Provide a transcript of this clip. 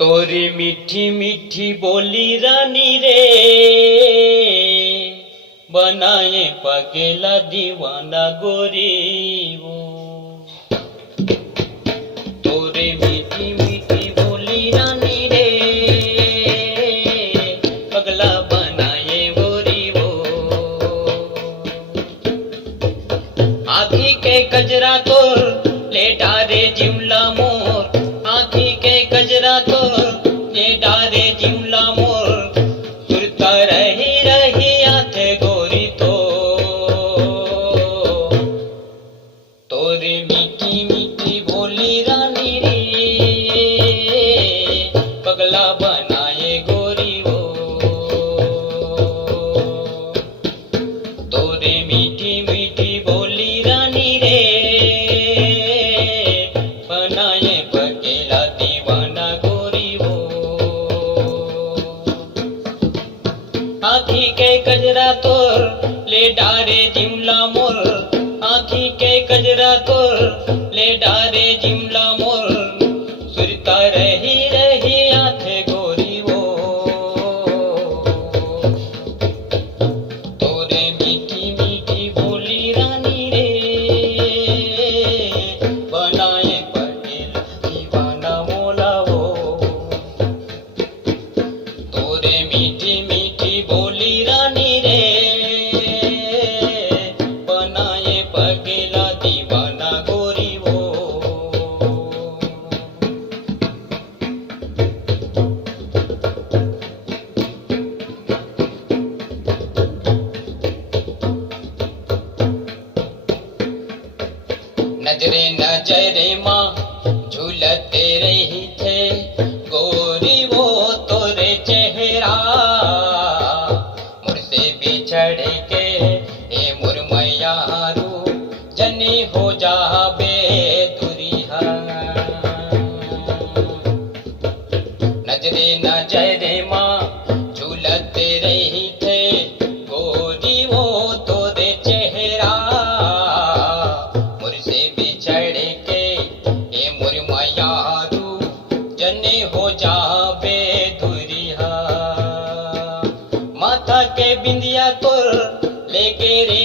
तोरी मीठी मीठी बोली रानी रे, बनाए पगेला दीवाना गोरी वो। तोरे मीठी मीठी बोली रानी रे, पगला बनाए गोरी वो। आँखी के गजरा तोर ले डारे जिमला मोर, आँखी के गजरा तोर ले डारे जिमला मोर। सुरता रही रही आथे गोरी तो, तोरे मीठी मीठी बोली रानी रे, पगला बनाए गोरी वो। तोरे मीठी मीठी बोली रानी रे, बनाए पगेला दीवाना गोरी वो। आँखी के गजरा तोर ले डारे जिमला मोर, आँखी के गजरा तोर ले डारे जिमला मोर। सुरता रही रही आथे गोरी वो। तोरे मीठी मीठी बोली रानी रे, बनाए पगेला दीवाना मोला वो। तोरे मीठी मीठी बोली रानी रे, बनाए पगेला दीवाना गोरी वो। नजरे नजरे माँ झूलते रही थे गोरी वो तोरे चेहरा। मुझसे बिछड़ के ए मुरमयारू, जनी हो जाबे दुरिहा। नजरे नजरे माँ झूलते रही थे गोरी वो तोरे चेहरा। मुझसे बिछड़ के ए मुरमयारू, जने हो जाबे दुरिहा। माथा के बिंदिया तोर लेके रे